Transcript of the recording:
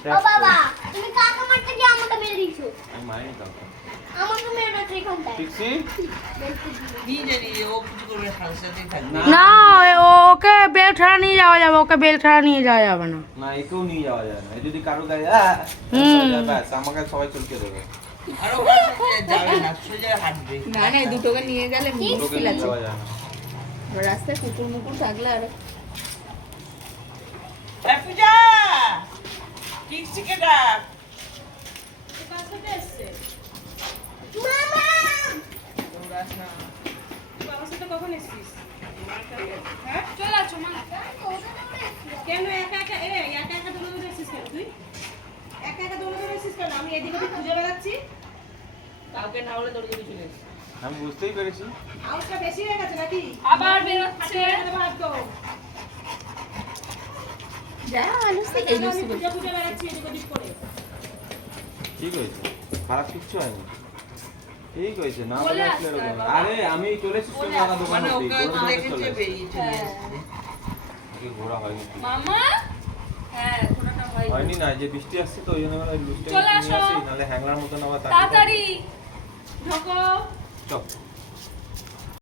ও বাবা তুমি কাকা মারতে গিয়ে আমাকে মেরে আমি মারিনি কাউকে। আমাকে মেরে না, ওকে বেল ছাড়া নিয়ে যাওয়া যাবে ওকে বেল ছাড়া নিয়ে যাওয়া যাবে না। না একেও নিয়ে যাওয়া যায় না। যদি কারও গায়ে ব্যাস আমাকে সবাই চলকে দেবে। না না দুটোকে নিয়ে গেলে মুশকিল আছে। রাস্তায় কুকুর মুকুর থাকলে আর পূজা! টিকটিকে ডাক হ্যাঁ? কেন একা একা এ একা একা দৌড়ে দৌড়ে এসেছিস কেন তুই একা একা দৌড়ে দৌড়ে কেন আমি এদিকে খুঁজে বেড়াচ্ছি কাউকে না হলে দৌড়ে চলে এসেছে। আমি বুঝতেই পেরেছি। আউটটা বেশি হয়ে গেছে নাকি আবার বেরোচ্ছে একদম যা আলুসি এই আমি লুসি খুঁজে খুঁজে বেড়াচ্ছি এদিক ওদিক করে ঠিক হয়েছে। খারাপ কিচ্ছু হয়নি। ঠিক হয়েছে না বলে আসলে এরকম। আরে আমি চলে এসেছি দাদা দোকান মানে চলে এসেছি। ঘোরা হয়নি। মামা? হ্যাঁ হয়নি। না যে বৃষ্টি আসছে তো ওই জন্য লুজটা নিয়ে আসি। নাহলে হ্যাংলার মতন আবার তাড়াতাড়ি তাড়াতাড়ি ঢোকো। চল।